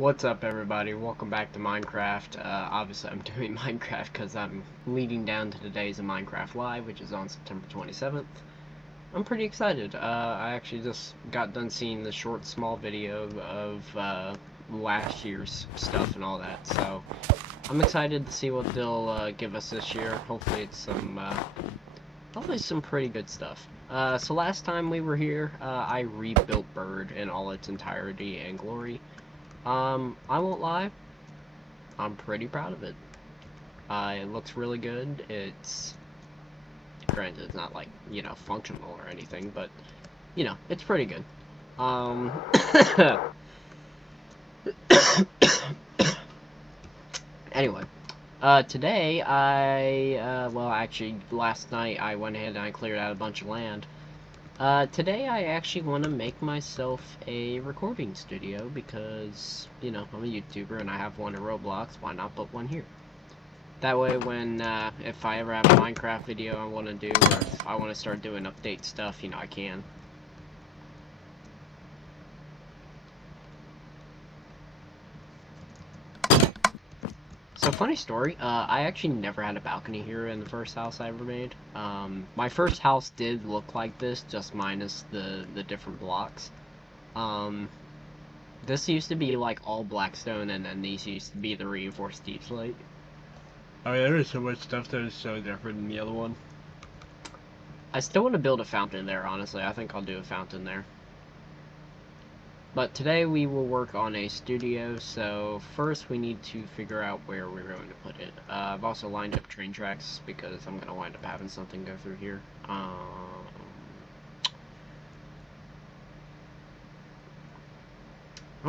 What's up, everybody? Welcome back to Minecraft. Obviously I'm doing Minecraft because I'm leading down to the days of Minecraft Live, which is on September 27th. I'm pretty excited. I actually just got done seeing the short, small video of last year's stuff and all that, so I'm excited to see what they'll give us this year. Hopefully it's some pretty good stuff. So last time we were here, I rebuilt Bird in all its entirety and glory. I won't lie, I'm pretty proud of it. It looks really good. It's, granted, it's not like, you know, functional or anything, but, you know, it's pretty good. Anyway, today well, actually, last night I went ahead and I cleared out a bunch of land. Today I actually want to make myself a recording studio because, you know, I'm a YouTuber and I have one in Roblox. Why not put one here? That way when, if I ever have a Minecraft video I want to do, or if I want to start doing update stuff, you know, I can. So, funny story, I actually never had a balcony here in the first house I ever made. My first house did look like this, just minus the different blocks. This used to be like all Blackstone, and then these used to be the reinforced deep slate. I mean, there is so much stuff that is so different than the other one. I still want to build a fountain there, honestly. I think I'll do a fountain there. But today we will work on a studio, so first we need to figure out where we're going to put it. I've also lined up train tracks because I'm going to wind up having something go through here. I'm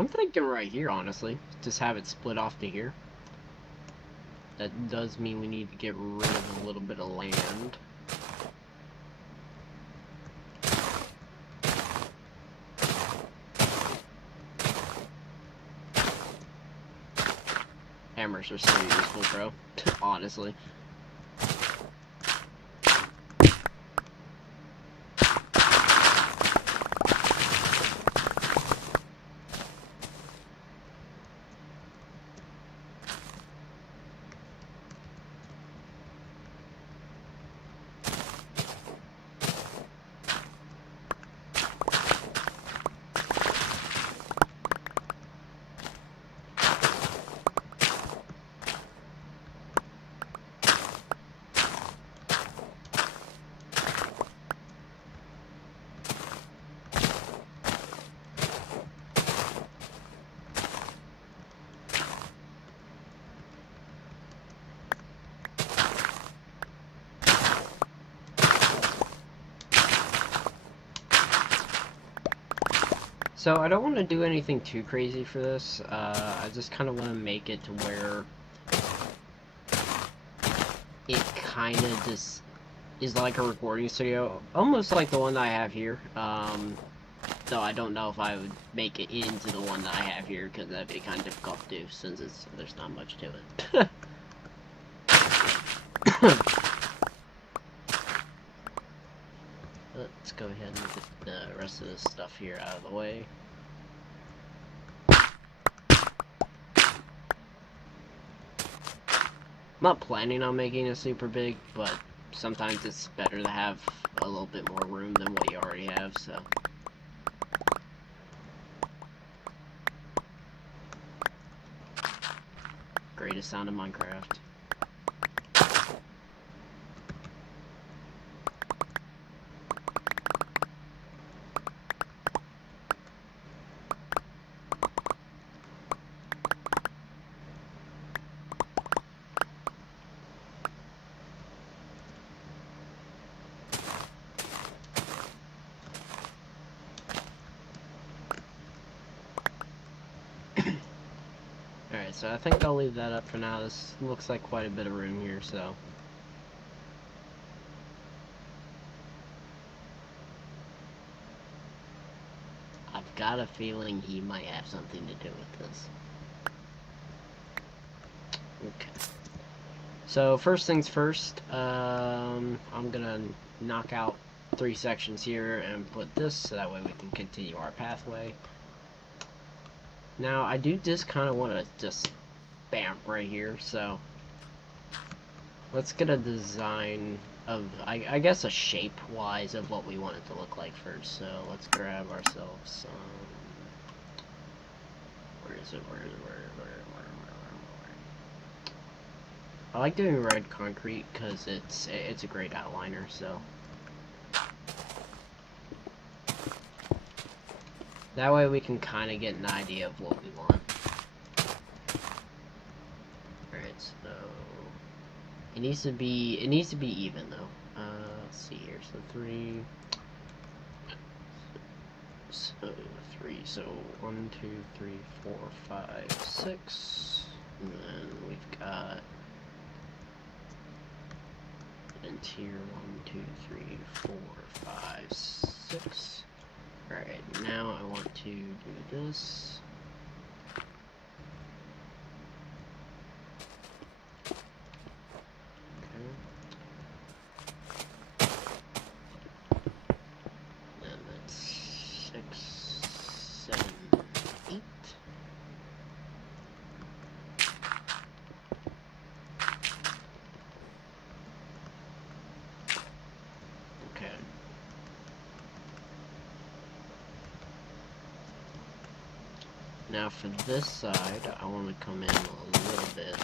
thinking right here, honestly. Just have it split off to here. That does mean we need to get rid of a little bit of land. Hammers are so useful, bro. Honestly. So I don't want to do anything too crazy for this. I just kind of want to make it to where it kind of just is like a recording studio, almost like the one that I have here. Though I don't know if I would make it into the one that I have here because that'd be kind of difficult to do since there's not much to it. Let's go ahead and get the rest of this stuff here out of the way. I'm not planning on making it super big, but sometimes it's better to have a little bit more room than what you already have, so. Greatest sound in Minecraft. Alright, so I think I'll leave that up for now. This looks like quite a bit of room here, so. I've got a feeling he might have something to do with this. Okay. So, first things first, I'm gonna knock out 3 sections here and put this, so that way we can continue our pathway. Now, I do just kind of want to just bam right here, so let's get a design of, I guess, a shape-wise of what we want it to look like first. So let's grab ourselves some. Where is it? Where? I like doing red concrete because it's a great outliner. So that way we can kind of get an idea of what we want. Alright, so it needs to be even though. Let's see here. So three. So 1, 2, 3, 4, 5, 6, and then we've got interior 1, 2, 3, 4, 5, 6. Alright, now I want to do this. Now for this side, I want to come in a little bit.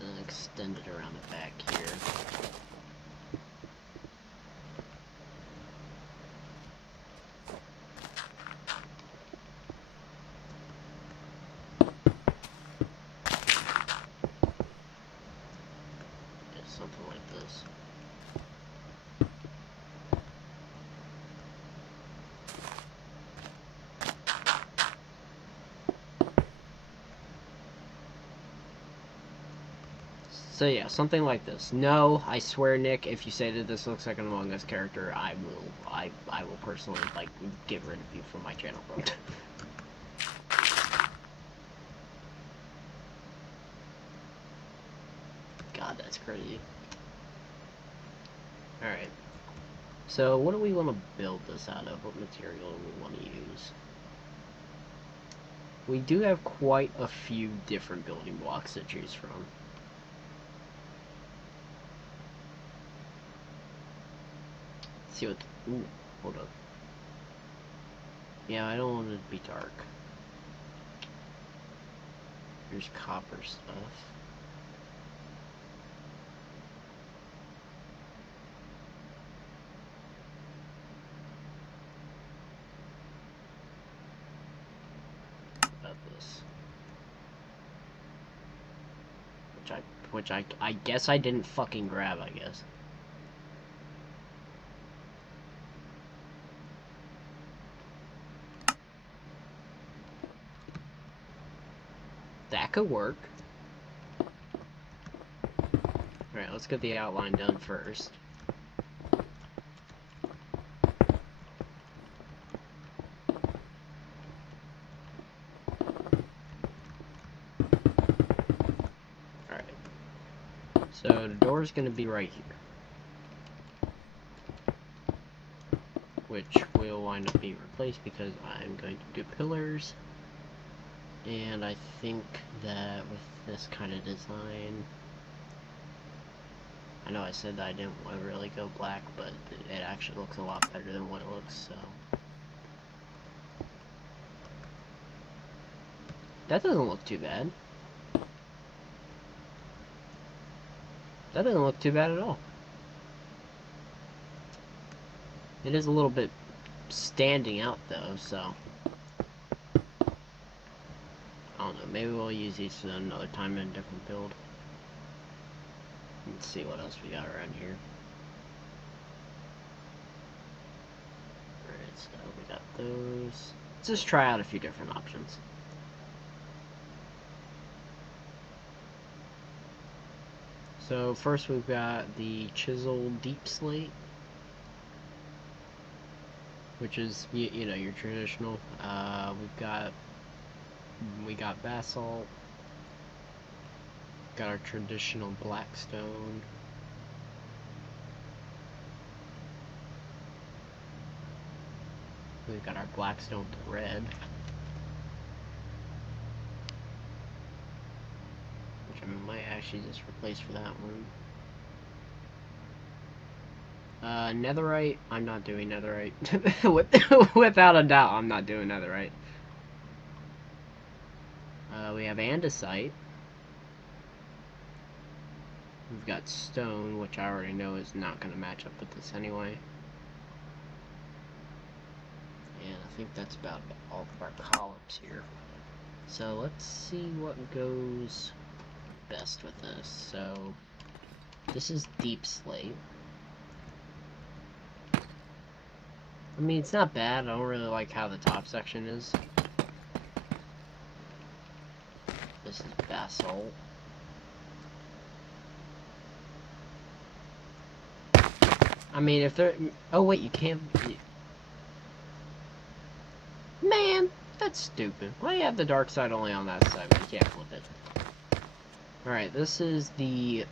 And extend it around the back here. Something like this. So yeah, something like this. No, I swear, Nick, if you say that this looks like an Among Us character, I will personally, like, get rid of you from my channel, bro. God, that's crazy. Alright. So, what do we want to build this out of? What material do we want to use? We do have quite a few different building blocks to choose from. Let's see what... Ooh, hold up. Yeah, I don't want it to be dark. Here's copper stuff. Which I guess I didn't fucking grab, I guess. That could work. Alright, let's get the outline done first. So the door is going to be right here, which will wind up being replaced because I'm going to do pillars. And I think that with this kind of design, I know I said that I didn't want to really go black, but it actually looks a lot better than what it looks, so. That doesn't look too bad. That doesn't look too bad at all. It is a little bit standing out though, so I don't know, maybe we'll use these another time in a different build. Let's see what else we got around here. Alright, so we got those. Let's just try out a few different options. So first we've got the chiseled deep slate, which is, you know, your traditional. We got basalt. Got our traditional Blackstone. We've got our Blackstone thread, which I might actually just replace for that one. Netherite, I'm not doing netherite. Without a doubt, I'm not doing netherite. We have andesite. We've got stone, which I already know is not going to match up with this anyway. And I think that's about all of our columns here. So let's see what goes best with this. So this is deep slate. I mean, it's not bad. I don't really like how the top section is. This is basalt. I mean, if there... Oh, wait, you can't... Man, that's stupid. Why do you have the dark side only on that side, but you can't flip it? Alright, this is the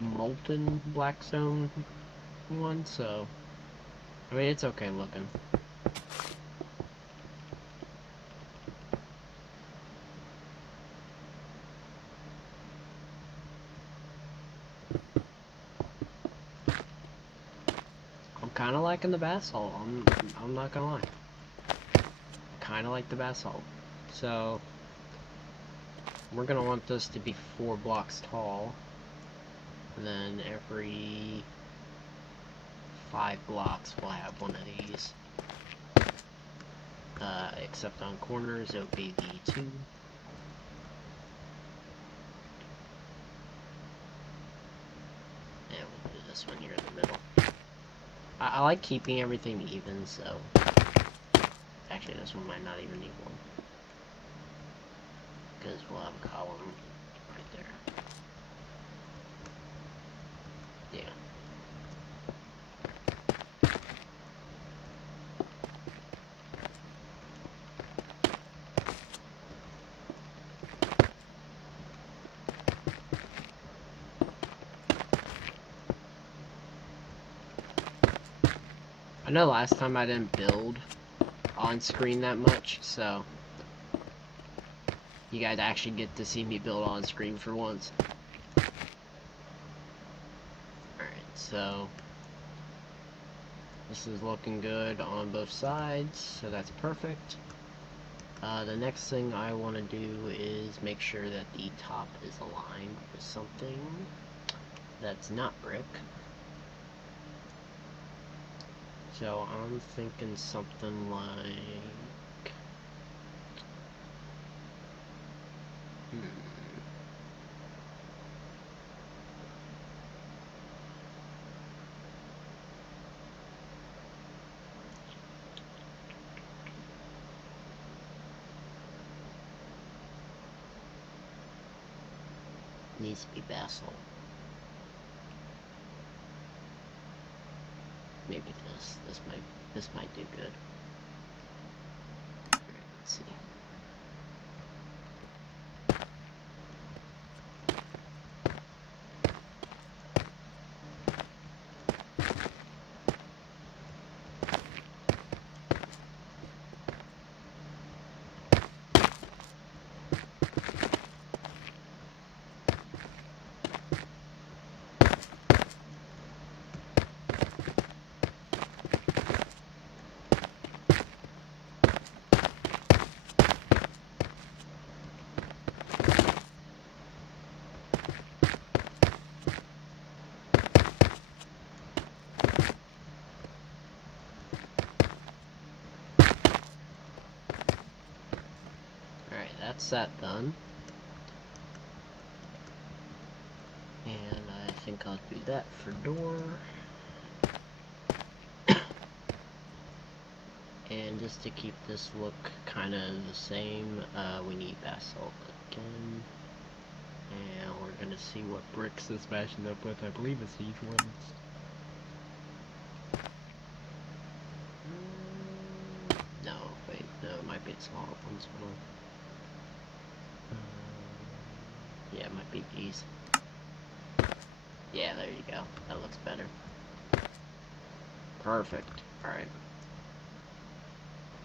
molten Blackstone one, so... I mean, it's okay looking. I'm kind of liking the basalt. I'm not gonna lie. Kind of like the basalt. So we're gonna want this to be 4 blocks tall. And then every 5 blocks we'll have one of these. Except on corners it would be the 2. And we'll do this one here in the middle. I like keeping everything even, so... Actually, this one might not even need one. Because we'll have a column right there. Yeah. I know last time I didn't build on screen that much, so you guys actually get to see me build on screen for once. Alright, so this is looking good on both sides, so that's perfect. The next thing I want to do is make sure that the top is aligned with something that's not brick. So I'm thinking something like... Needs to be basalt. Maybe this might do good. Let's see. That's that done. And I think I'll do that for door. And just to keep this look kind of the same, we need basalt again. And we're gonna see what bricks this matches up with. I believe it's these ones. No, wait, no, it might be the smaller ones. Yeah, it might be these. Yeah, there you go. That looks better. Perfect. Alright.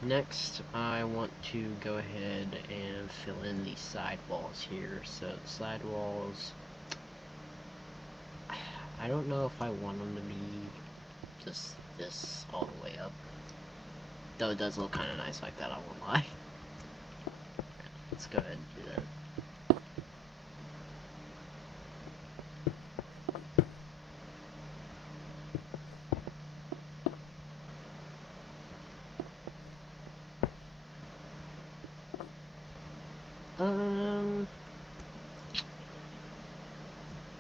Next, I want to go ahead and fill in the side walls here. So, the side walls, I don't know if I want them to be just this all the way up. Though it does look kind of nice like that, I won't lie. Let's go ahead and do that.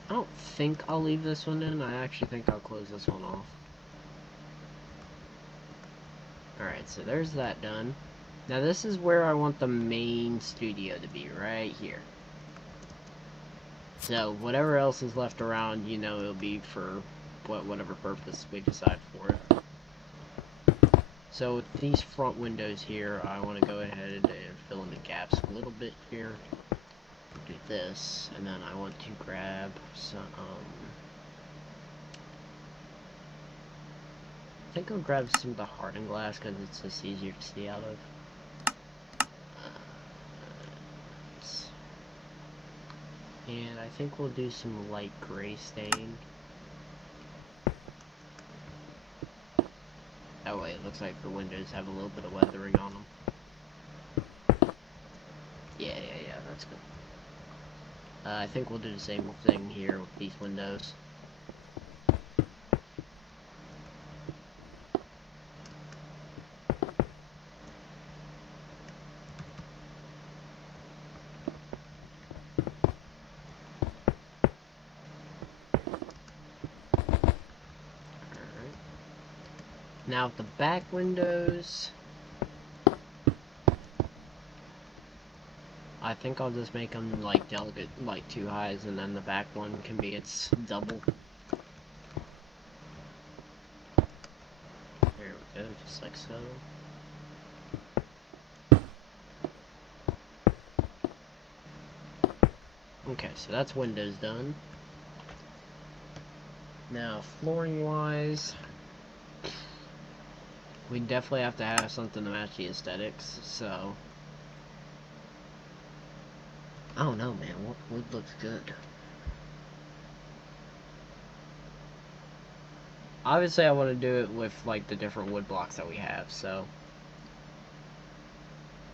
I don't think I'll leave this one in. I actually think I'll close this one off. Alright, so there's that done. Now this is where I want the main studio to be, right here. So whatever else is left around, you know, it'll be for whatever purpose we decide for it. So with these front windows here, I want to go ahead and fill in the gaps a little bit here. Do this, and then I want to grab some, I think I'll grab some of the hardened glass because it's just easier to see out of. And I think we'll do some light gray stain. That way it looks like the windows have a little bit of weathering on them. Yeah, that's good. I think we'll do the same thing here with these windows. Now with the back windows, I think I'll just make them like delicate, like 2 highs, and then the back one can be its double. There we go, just like so. Okay, so that's windows done. Now flooring wise, we definitely have to have something to match the aesthetics, so I don't know, man, what wood looks good? Obviously I want to do it with like the different wood blocks that we have, so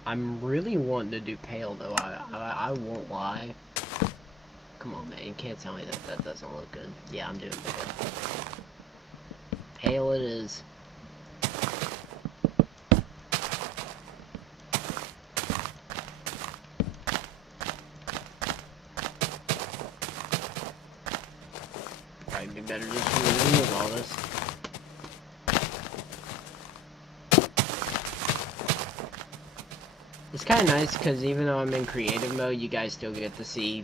I'm really wanting to do pale though. I won't lie. Come on, man, you can't tell me that that doesn't look good. Yeah, I'm doing pale. Pale it is. Probably be better just to remove all this. It's kind of nice because even though I'm in creative mode, you guys still get to see,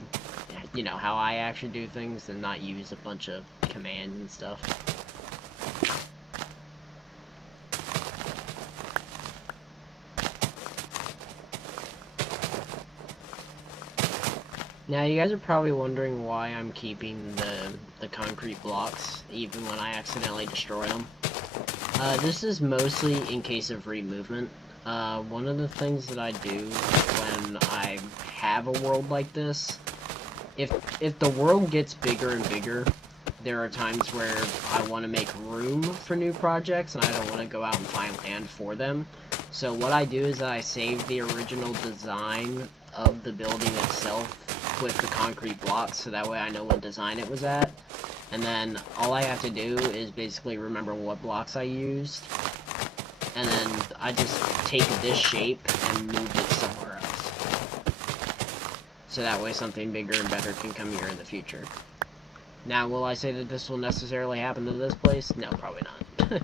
you know, how I actually do things and not use a bunch of commands and stuff. Now you guys are probably wondering why I'm keeping the concrete blocks even when I accidentally destroy them. This is mostly in case of re-movement. One of the things that I do when I have a world like this, if the world gets bigger and bigger, there are times where I want to make room for new projects and I don't want to go out and find land for them. So what I do is I save the original design of the building itself with the concrete blocks, so that way I know what design it was at. And then all I have to do is basically remember what blocks I used. And then I just take this shape and move it somewhere else. So that way something bigger and better can come here in the future. Now, will I say that this will necessarily happen to this place? No, probably not.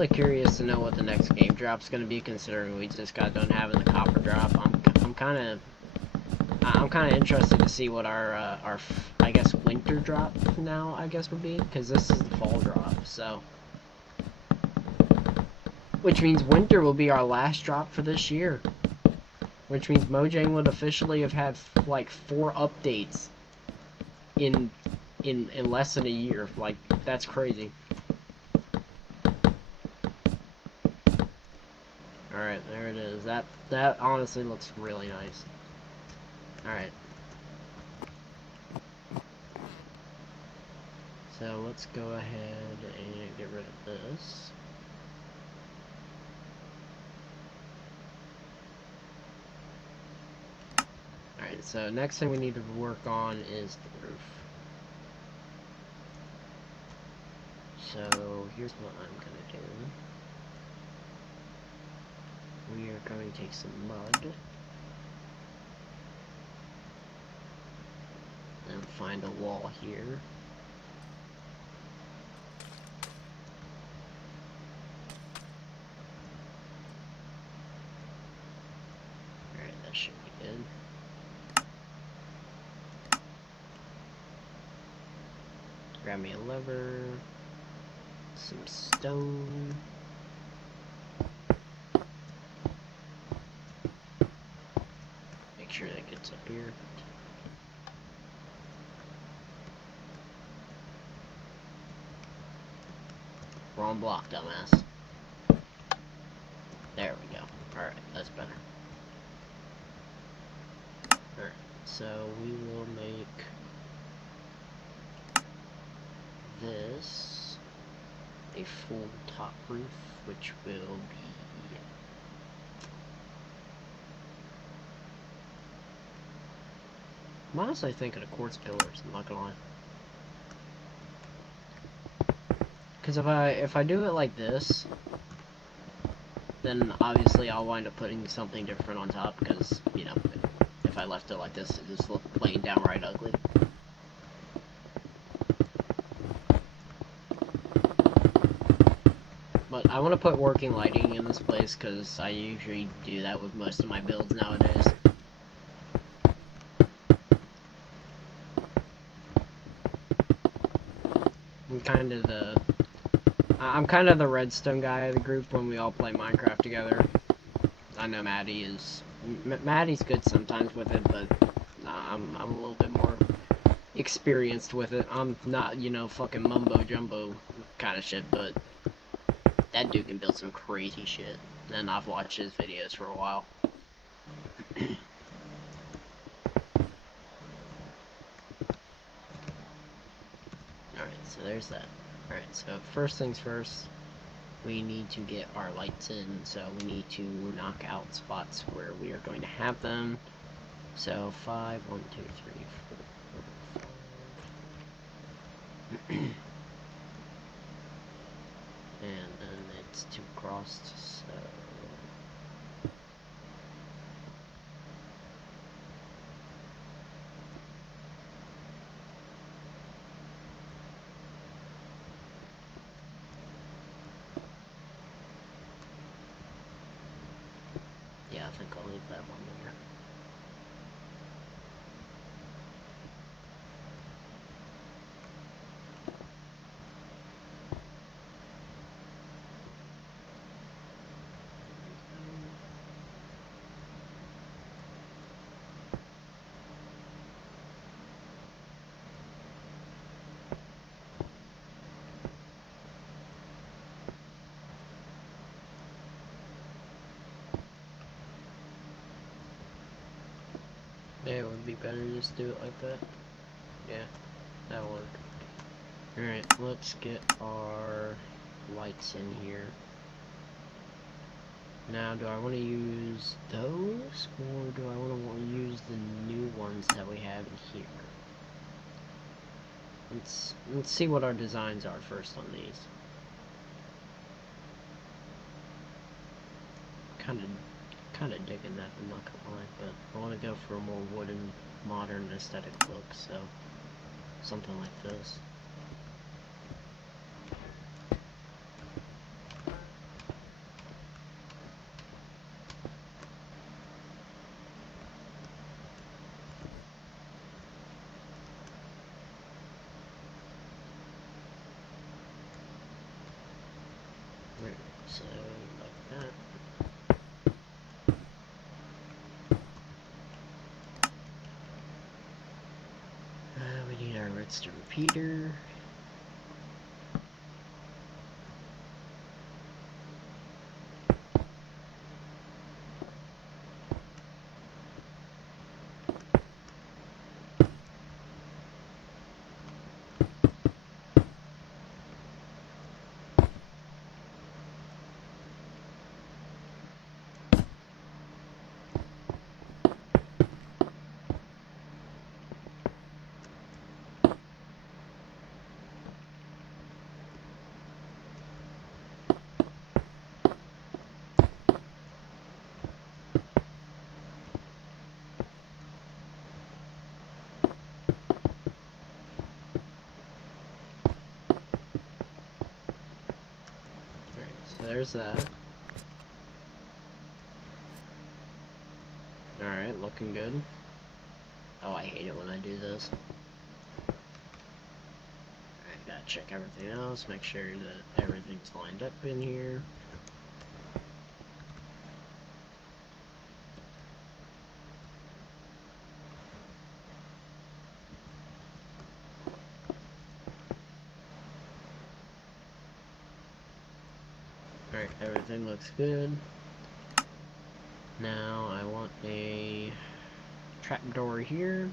really curious to know what the next game drop's gonna be, considering we just got done having the copper drop. I'm kind of interested to see what our I guess winter drop now I guess would be, because this is the fall drop, so which means winter will be our last drop for this year, which means Mojang would officially have had like 4 updates in less than a year. Like, that's crazy. Alright, there it is. That honestly looks really nice. Alright. So let's go ahead and get rid of this. Alright, so next thing we need to work on is the roof. So here's what I'm gonna do. We are going to take some mud and find a wall here. Alright, that should be good. Grab me a lever, some stone. Make sure that gets up here. Wrong block, dumbass. There we go. Alright, that's better. Alright, so we will make this a full top roof, which will be I'm honestly thinking of quartz pillars, I'm not gonna lie. Because if I do it like this, then obviously I'll wind up putting something different on top, because, you know, if I left it like this, it just look plain downright ugly. But I want to put working lighting in this place, because I usually do that with most of my builds nowadays. I'm kind of the redstone guy of the group when we all play Minecraft together. I know Maddie's good sometimes with it, but I'm a little bit more experienced with it. I'm not, you know, fucking mumbo jumbo kind of shit, but that dude can build some crazy shit, and I've watched his videos for a while. Alright, so there's that. Alright, so first things first, we need to get our lights in, so we need to knock out spots where we are going to have them. So 5, 1, 2, 3, 4, 5. And then it's 2 crossed, so yeah, I think I'll leave that one there. Yeah, it would be better to just do it like that. Yeah, that'll work. Alright, let's get our lights in here. Now, do I want to use those, or do I want to use the new ones that we have in here? Let's see what our designs are first on these. Kind of digging that, I'm not gonna lie, but I want to go for a more wooden, modern aesthetic look, so something like this. That's the repeater. So there's that. Alright, looking good. Oh, I hate it when I do this. Alright, gotta check everything else, make sure that everything's lined up in here. Alright, everything looks good. Now I want a trapdoor here.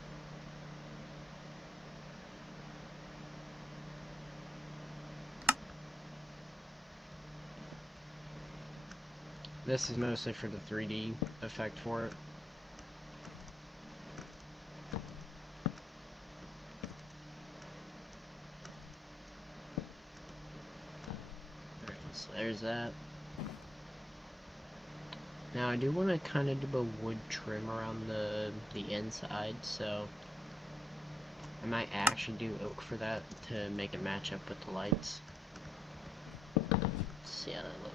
This is mostly for the 3D effect for it. Alright, so there's that. Now I do want to kind of do a wood trim around the inside, so I might actually do oak for that to make it match up with the lights. Let's see how that looks.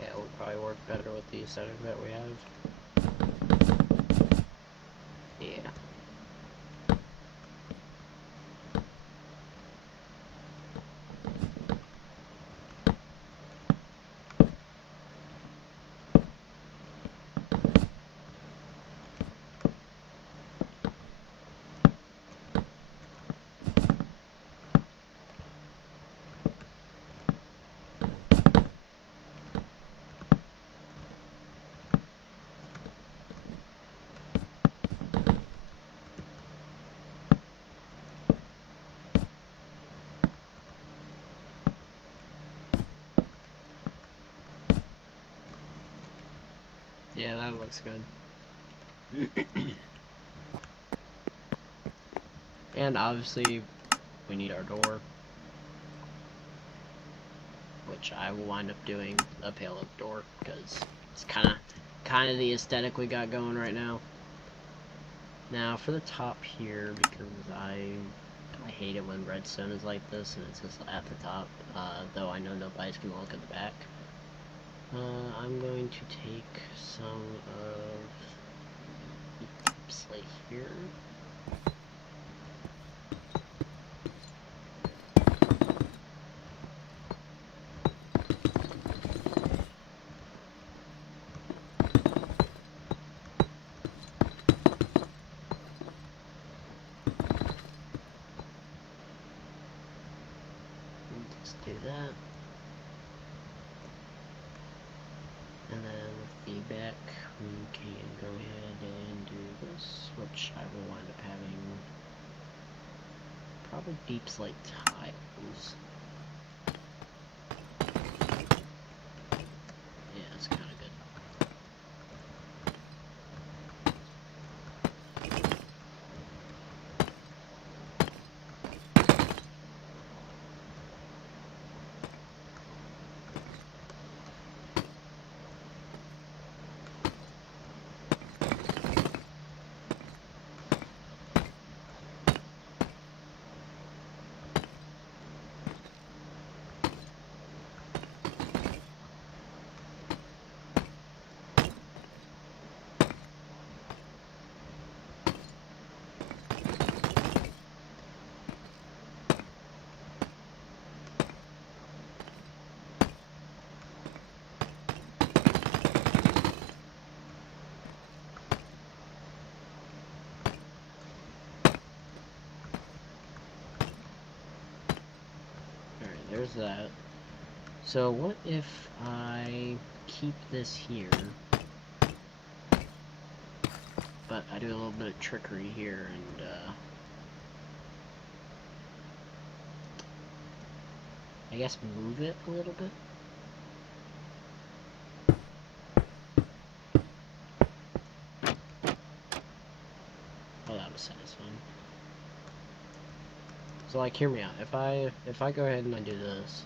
Yeah, it would probably work better with the aesthetic that we have. Yeah. Yeah, that looks good. And obviously, we need our door, which I will wind up doing a pale oak door because it's kind of the aesthetic we got going right now. Now for the top here, because I hate it when redstone is like this and it's just at the top. Though I know nobody's gonna look at the back. I'm going to take some of the slate here. Just do that. And then with the back, we can go ahead and do this, which I will wind up having probably deep slate tiles. Yeah, it's kind of good. there's that. So what if I keep this here, but I do a little bit of trickery here and I guess move it a little bit? Oh, that was satisfying. So like, hear me out. If I go ahead and I do this,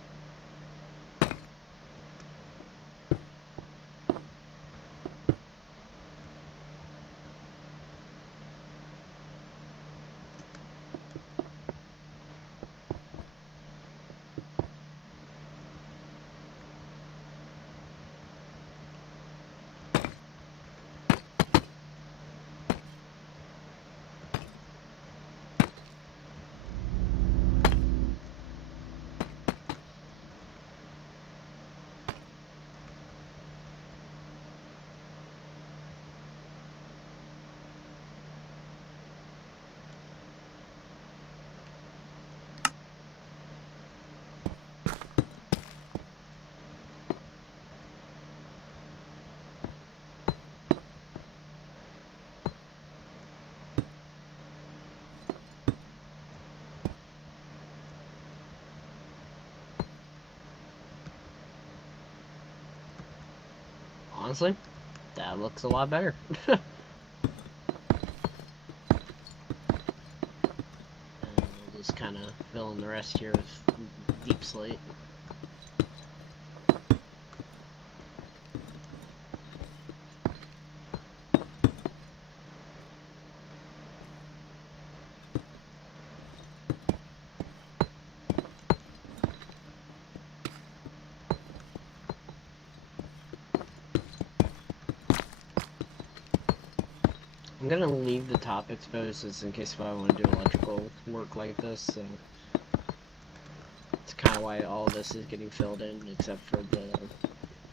honestly, that looks a lot better. And I'll just kind of fill in the rest here with deep slate. I'm gonna leave the top exposed just in case if I want to do electrical work like this, so it's kind of why all this is getting filled in, except for the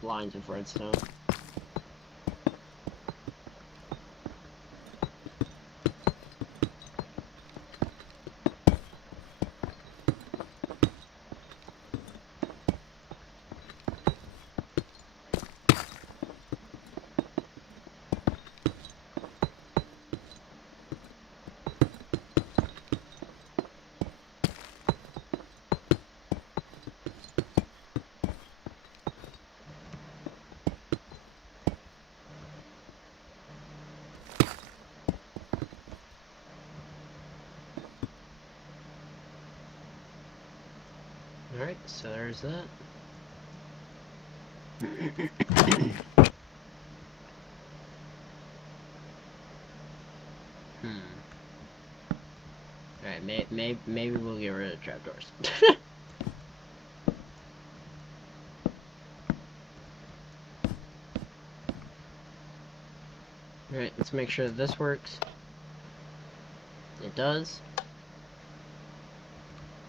lines of redstone. Alright, so there's that. Alright, maybe we'll get rid of trapdoors. Alright, let's make sure that this works. It does.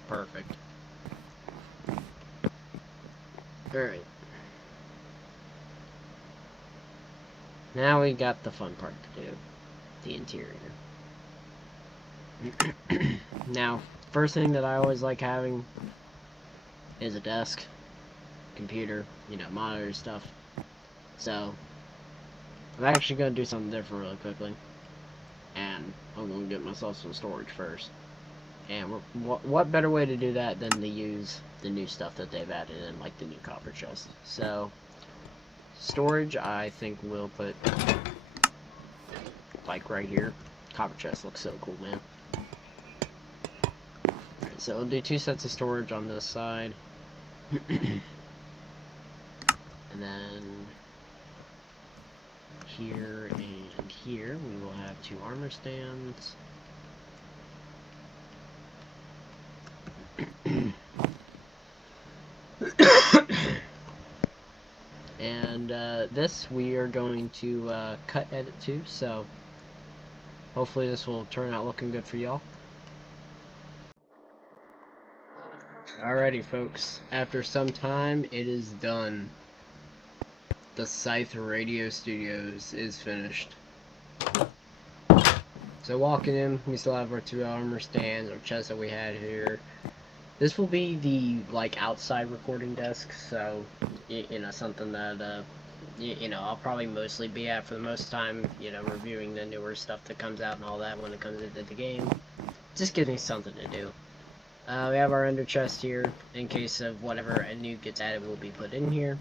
Perfect. Alright. Now we got the fun part to do. The interior. Now, first thing that I always like having is a desk, computer, you know, monitor stuff. So, I'm actually going to do something different really quickly. And I'm going to get myself some storage first. And what better way to do that than to use the new stuff that they've added in, like the new copper chest. So, storage, I think we'll put, like, right here. Copper chest looks so cool, man. Alright, so we'll do 2 sets of storage on this side. And then here and here we will have 2 armor stands. And this we are going to cut edit to, so hopefully this will turn out looking good for y'all. Alrighty folks, after some time it is done. The Scythe Radio Studios is finished. So walking in, we still have our 2 armor stands, our chest that we had here. This will be the, like, outside recording desk, so, you know, something that, you know, I'll probably mostly be at for the most time, you know, reviewing the newer stuff that comes out and all that when it comes into the game. Just gives me something to do. We have our ender chest here, in case of whatever new gets added will be put in here.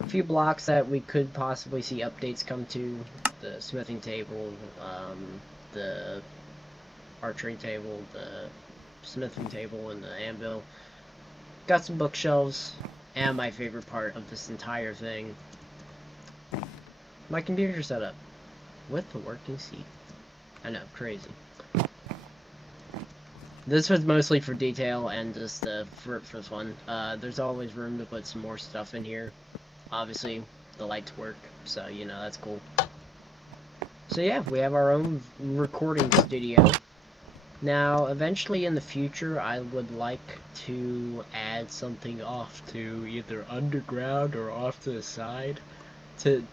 A few blocks that we could possibly see updates come to, the smithing table, the archery table, the smithing table, and the anvil. Got some bookshelves, and my favorite part of this entire thing, my computer setup with the working seat. I know, crazy. This was mostly for detail and just for fun. There's always room to put some more stuff in here. Obviously, the lights work, so you know that's cool. So yeah, we have our own recording studio. Now, eventually in the future, I would like to add something off to either underground or off to the side.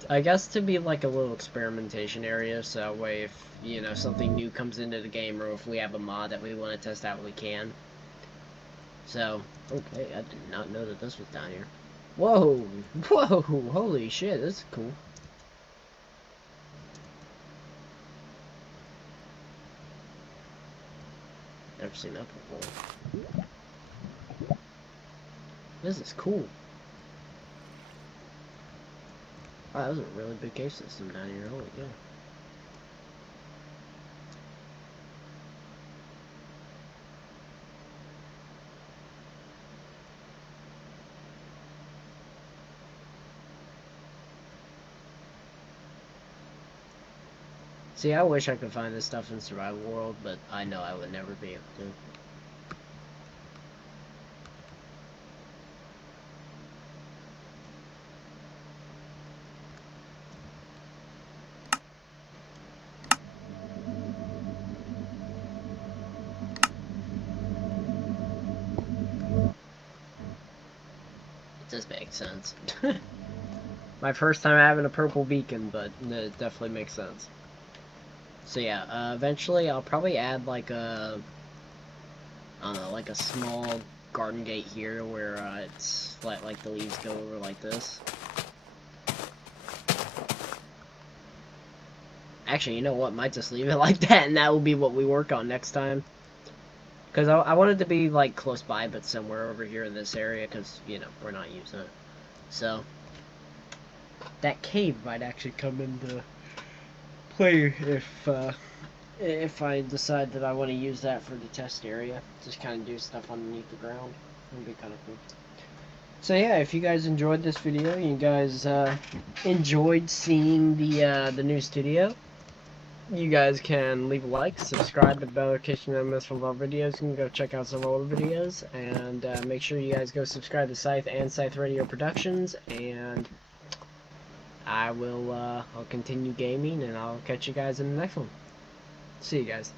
I guess to be like a little experimentation area, so that way if, you know, something new comes into the game, or if we have a mod that we want to test out, we can. So, okay, I did not know that this was down here. Whoa! Whoa! Holy shit, this is cool. Never seen that before. This is cool. Wow, that was a really big cave system down here. Holy cow. See, I wish I could find this stuff in Survival World, but I know I would never be able to. It does make sense. My first time having a purple beacon, but it definitely makes sense. So yeah, eventually I'll probably add like a, I don't know, like a small garden gate here where it's like the leaves go over like this. Actually, you know what? Might just leave it like that, and that will be what we work on next time. Because I wanted to be like close by, but somewhere over here in this area, because you know we're not using it. So that cave might actually come into play if I decide that I want to use that for the test area. Just kind of do stuff underneath the ground. It'd be kind of cool. So yeah, if you guys enjoyed this video, you guys enjoyed seeing the new studio, you guys can leave a like, subscribe to the notification to miss from our videos. You can go check out some older videos, and make sure you guys go subscribe to Scythe and Scythe Radio Productions, and I'll continue gaming, and I'll catch you guys in the next one. See you guys.